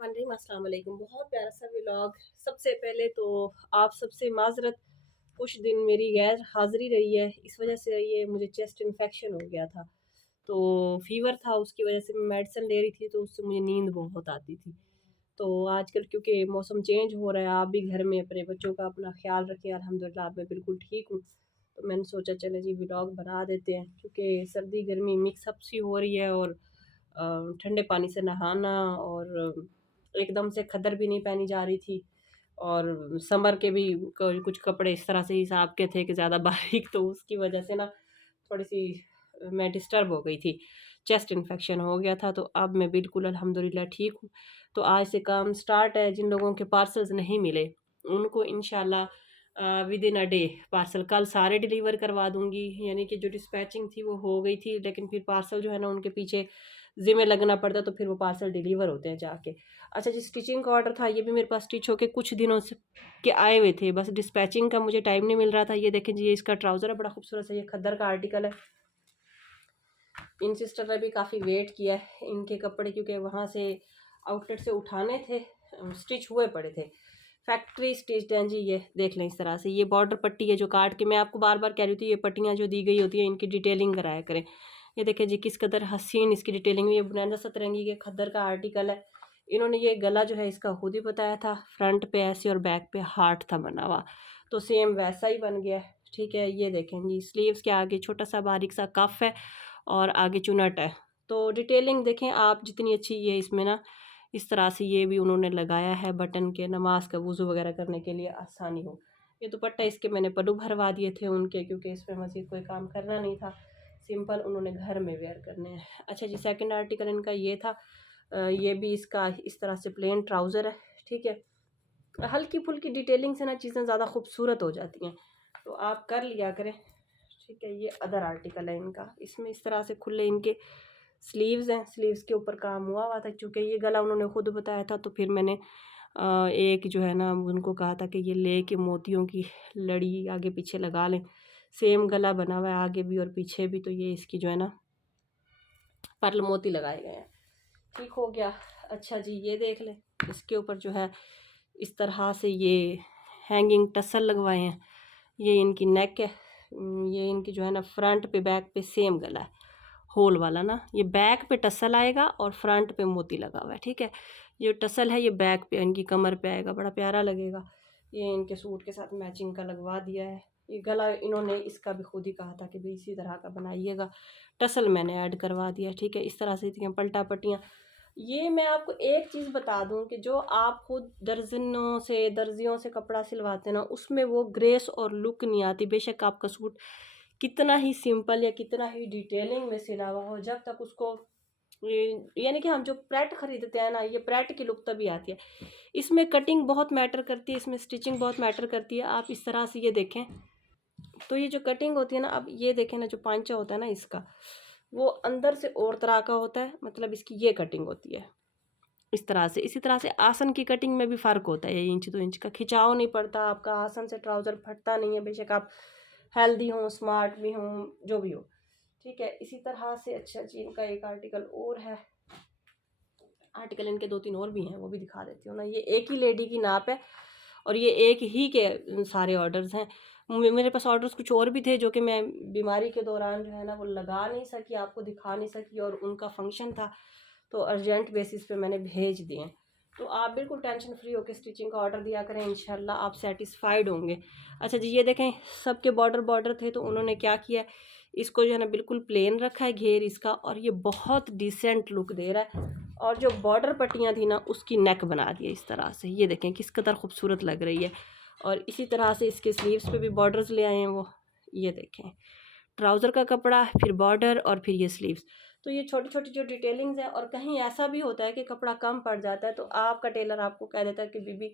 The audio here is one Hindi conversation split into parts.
अस्सलाम वालेकुम। बहुत प्यारा सा व्लॉग। सबसे पहले तो आप सबसे माज़रत, कुछ दिन मेरी गैर हाज़िरी रही है, इस वजह से ये मुझे चेस्ट इन्फेक्शन हो गया था। तो फ़ीवर था, उसकी वजह से मैं मेडिसिन ले रही थी, तो उससे मुझे नींद बहुत आती थी। तो आजकल क्योंकि मौसम चेंज हो रहा है, आप भी घर में अपने बच्चों का अपना ख़्याल रखें। अल्हम्दुलिल्लाह अब मैं बिल्कुल ठीक हूँ। तो मैंने सोचा चलें जी व्लॉग बना देते हैं, क्योंकि सर्दी गर्मी मिक्स अप सी हो रही है, और ठंडे पानी से नहाना, और एकदम से खद्दर भी नहीं पहनी जा रही थी, और समर के भी कुछ कपड़े इस तरह से हिसाब के थे कि ज़्यादा बारीक, तो उसकी वजह से ना थोड़ी सी मैं डिस्टर्ब हो गई थी। चेस्ट इन्फेक्शन हो गया था, तो अब मैं बिल्कुल अल्हम्दुलिल्लाह ठीक हूँ। तो आज से काम स्टार्ट है। जिन लोगों के पार्सल्स नहीं मिले उनको इंशाल्लाह with in a day parcel कल सारे डिलीवर करवा दूंगी। यानी कि जो डिस्पैचिंग थी वो हो गई थी, लेकिन फिर पार्सल जो है ना उनके पीछे ज़िम्मे लगना पड़ता, तो फिर वो पार्सल डिलीवर होते हैं जाके। अच्छा जी, स्टिचिंग का ऑर्डर था, ये भी मेरे पास स्टिच होके कुछ दिनों से के आए हुए थे, बस डिस्पैचिंग का मुझे टाइम नहीं मिल रहा था। ये देखें जी, ये इसका ट्राउज़र है, बड़ा खूबसूरत सा, ये खद्दर का आर्टिकल है। इन सिस्टर ने भी काफ़ी वेट किया है इनके कपड़े, क्योंकि वहाँ से आउटलेट से उठाने थे, स्टिच हुए पड़े थे। फैक्ट्री स्टिच्ड हैं जी, ये देख लें इस तरह से। ये बॉर्डर पट्टी है जो काट के, मैं आपको बार बार कह रही थी, ये पट्टियाँ जो दी गई होती हैं इनकी डिटेलिंग कराया करें। ये देखें जी किस कदर हसीन इसकी डिटेलिंग। ये बुनैना सतरंगी के खद्दर का आर्टिकल है। इन्होंने ये गला जो है इसका खुद ही बताया था, फ्रंट पे ऐसे और बैक पे हार्ट था बना हुआ, तो सेम वैसा ही बन गया। ठीक है, ये देखें जी, स्लीव्स के आगे छोटा सा बारीक सा कफ है, और आगे चुनट है। तो डिटेलिंग देखें आप जितनी अच्छी ये इसमें ना, इस तरह से ये भी उन्होंने लगाया है बटन के, नमाज का वज़ू वगैरह करने के लिए आसानी हो। ये दुपट्टा इसके मैंने पल्लू भरवा दिए थे उनके, क्योंकि इसमें मज़ीद कोई काम करना नहीं था, सिंपल उन्होंने घर में वेयर करने हैं। अच्छा जी, सेकंड आर्टिकल इनका ये था। ये भी इसका इस तरह से प्लेन ट्राउज़र है। ठीक है, हल्की फुल्की डिटेलिंग से ना चीज़ें ज़्यादा खूबसूरत हो जाती हैं, तो आप कर लिया करें। ठीक है, ये अदर आर्टिकल है इनका। इसमें इस तरह से खुले इनके स्लीव्स हैं, स्लीव्स के ऊपर काम हुआ हुआ था, चूँकि ये गला उन्होंने खुद बताया था, तो फिर मैंने एक जो है ना उनको कहा था कि ये ले के मोतियों की लड़ी आगे पीछे लगा लें। सेम गला बना हुआ है आगे भी और पीछे भी, तो ये इसकी जो है ना पर्ल मोती लगाए गए हैं। ठीक हो गया। अच्छा जी, ये देख लें, इसके ऊपर जो है इस तरह से ये हैंगिंग टसल लगवाए हैं। ये इनकी नेक है। ये इनकी जो है ना फ्रंट पे बैक पे सेम गला है, होल वाला ना। ये बैक पे टसल आएगा और फ्रंट पे मोती लगा हुआ है। ठीक है, ये टसल है, ये बैक पे इनकी कमर पे आएगा, बड़ा प्यारा लगेगा। ये इनके सूट के साथ मैचिंग का लगवा दिया है। ये गला इन्होंने इसका भी खुद ही कहा था कि भाई इसी तरह का बनाइएगा, टसल मैंने ऐड करवा दिया। ठीक है, इस तरह से इसकी पलटा पट्टियाँ। ये मैं आपको एक चीज़ बता दूं कि जो आप खुद दर्जियों से कपड़ा सिलवाते हैं ना, उसमें वो ग्रेस और लुक नहीं आती। बेशक आपका सूट कितना ही सिंपल या कितना ही डिटेलिंग में सिला हुआ हो, जब तक उसको यानी कि हम जो प्रेट खरीदते हैं ना, ये प्रेट की लुक तभी आती है। इसमें कटिंग बहुत मैटर करती है, इसमें स्टिचिंग बहुत मैटर करती है। आप इस तरह से ये देखें, तो ये जो कटिंग होती है ना, अब ये देखें ना, जो पांचा होता है ना इसका, वो अंदर से और तरह का होता है, मतलब इसकी ये कटिंग होती है इस तरह से। इसी तरह से आसन की कटिंग में भी फ़र्क होता है, ये इंच 2 इंच का खिंचाव नहीं पड़ता आपका, आसन से ट्राउज़र फटता नहीं है, बेशक आप हेल्दी हों, स्मार्ट भी हों, जो भी हो। ठीक है, इसी तरह से अच्छा जी, इनका एक आर्टिकल और है। आर्टिकल इनके 2-3 और भी हैं, वो भी दिखा देती हूँ ना। ये एक ही लेडी की नाप है, और ये एक ही के सारे ऑर्डर्स हैं। मेरे पास ऑर्डर्स कुछ और भी थे, जो कि मैं बीमारी के दौरान जो है ना वो लगा नहीं सकी, आपको दिखा नहीं सकी, और उनका फंक्शन था, तो अर्जेंट बेसिस पे मैंने भेज दिए। तो आप बिल्कुल टेंशन फ्री होकर स्टिचिंग का ऑर्डर दिया करें, इंशाल्लाह आप सेटिस्फाइड होंगे। अच्छा जी, ये देखें, सबके बॉर्डर बॉर्डर थे, तो उन्होंने क्या किया है, इसको जो है ना बिल्कुल प्लेन रखा है घेर इसका, और ये बहुत डिसेंट लुक दे रहा है। और जो बॉर्डर पट्टियाँ थी ना, उसकी नेक बना दी है इस तरह से। ये देखें किस कदर खूबसूरत लग रही है। और इसी तरह से इसके स्लीव्स पे भी बॉर्डर्स ले आए हैं वो। ये देखें, ट्राउज़र का कपड़ा, फिर बॉर्डर, और फिर ये स्लीव्स। तो ये छोटी छोटी जो डिटेलिंग्स है। और कहीं ऐसा भी होता है कि कपड़ा कम पड़ जाता है, तो आपका टेलर आपको कह देता है कि बीबी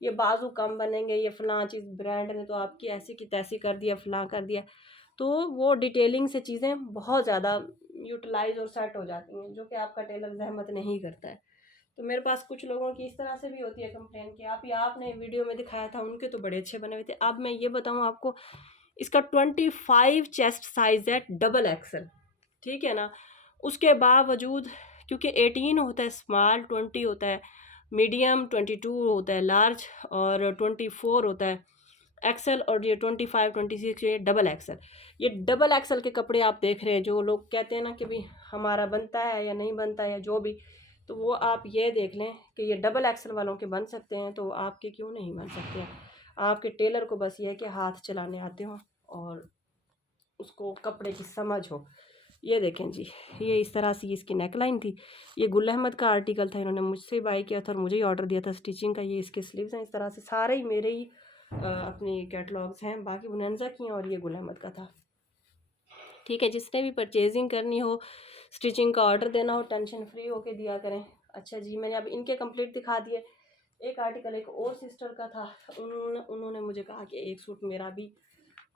ये बाजू कम बनेंगे, ये फ़लाँ चीज़ ब्रांड ने तो आपकी ऐसी की तैसी कर दिया, फ़लाँ कर दिया। तो वो डिटेलिंग से चीज़ें बहुत ज़्यादा यूटिलाइज और सेट हो जाती हैं, जो कि आपका टेलर ज़हमत नहीं करता है। तो मेरे पास कुछ लोगों की इस तरह से भी होती है कंप्लेन कि आपने वीडियो में दिखाया था, उनके तो बड़े अच्छे बने हुए थे। अब मैं ये बताऊँ आपको, इसका 25 चेस्ट साइज़ है, डबल एक्सल। ठीक है ना, उसके बावजूद, क्योंकि 18 होता है स्मॉल, 20 होता है मीडियम 22 होता है लार्ज, और 24 होता है एक्सेल, और ये 25 26 ये डबल एक्सेल। ये डबल एक्सेल के कपड़े आप देख रहे हैं, जो लोग कहते हैं ना कि भाई हमारा बनता है या नहीं बनता है या जो भी, तो वो आप ये देख लें कि ये डबल एक्सेल वालों के बन सकते हैं, तो आपके क्यों नहीं बन सकते हैं। आपके टेलर को बस ये है कि हाथ चलाने आते हो और उसको कपड़े की समझ हो। ये देखें जी, ये इस तरह से इसकी नेकलाइन थी। ये गुल अहमद का आर्टिकल था, इन्होंने मुझसे बाई किया था और मुझे ही ऑर्डर दिया था स्टिचिंग का। ये इसके स्लीव्स हैं इस तरह से, सारे ही मेरे ही अपनी कैटलॉग्स हैं, बाकी बुनंजा की हैं, और ये गुल अहमद का था। ठीक है, जिसने भी परचेजिंग करनी हो, स्टिचिंग का ऑर्डर देना हो, टेंशन फ्री होके दिया करें। अच्छा जी, मैंने अब इनके कंप्लीट दिखा दिए। एक आर्टिकल एक और सिस्टर का था, उन्होंने मुझे कहा कि एक सूट मेरा भी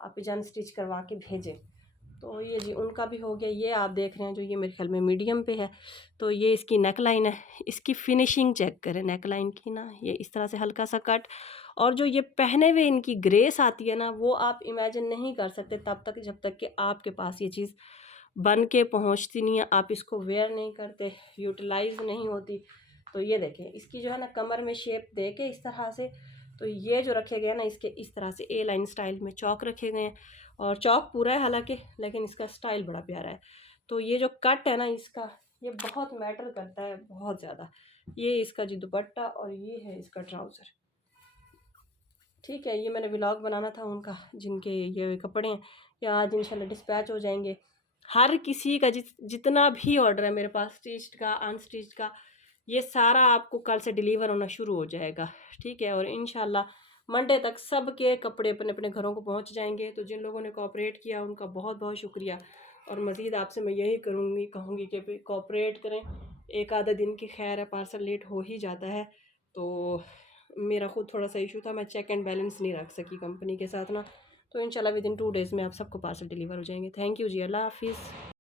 आप जान स्टिच करवा के भेजें, तो ये जी उनका भी हो गया। ये आप देख रहे हैं जो ये मेरे ख्याल में मीडियम पे है, तो ये इसकी नेक लाइन है। इसकी फिनिशिंग चेक करें नेक लाइन की ना, ये इस तरह से हल्का सा कट, और जो ये पहने हुए इनकी ग्रेस आती है ना, वो आप इमेजिन नहीं कर सकते तब तक जब तक कि आपके पास ये चीज़ बन के पहुंचती नहीं है, आप इसको वेयर नहीं करते, यूटिलाइज नहीं होती। तो ये देखें इसकी जो है ना कमर में शेप दे के इस तरह से, तो ये जो रखे गए ना इसके इस तरह से ए लाइन स्टाइल में चौक रखे गए हैं, और चौक पूरा है हालांकि, लेकिन इसका स्टाइल बड़ा प्यारा है। तो ये जो कट है ना इसका, ये बहुत मैटर करता है, बहुत ज़्यादा। ये इसका जी दुपट्टा और ये है इसका ट्राउज़र। ठीक है, ये मैंने व्लॉग बनाना था उनका, जिनके ये कपड़े हैं, ये आज इंशाल्लाह डिस्पैच हो जाएंगे। हर किसी का जितना भी ऑर्डर है मेरे पास, स्टिच्ड का अनस्टिच्ड का, ये सारा आपको कल से डिलीवर होना शुरू हो जाएगा। ठीक है, और इंशाल्लाह मंडे तक सब के कपड़े अपने अपने घरों को पहुंच जाएंगे। तो जिन लोगों ने कोऑपरेट किया उनका बहुत बहुत शुक्रिया, और मज़ीद आपसे मैं यही कहूँगी कि कोऑपरेट करें। एक आधा दिन की खैर है, पार्सल लेट हो ही जाता है। तो मेरा खुद थोड़ा सा इशू था, मैं चेक एंड बैलेंस नहीं रख सकी कंपनी के साथ ना, तो इंशाल्लाह विद इन 2 डेज़ में आप सबको पार्सल डिलीवर हो जाएंगे। थैंक यू जी, अल्लाह हाफिज़।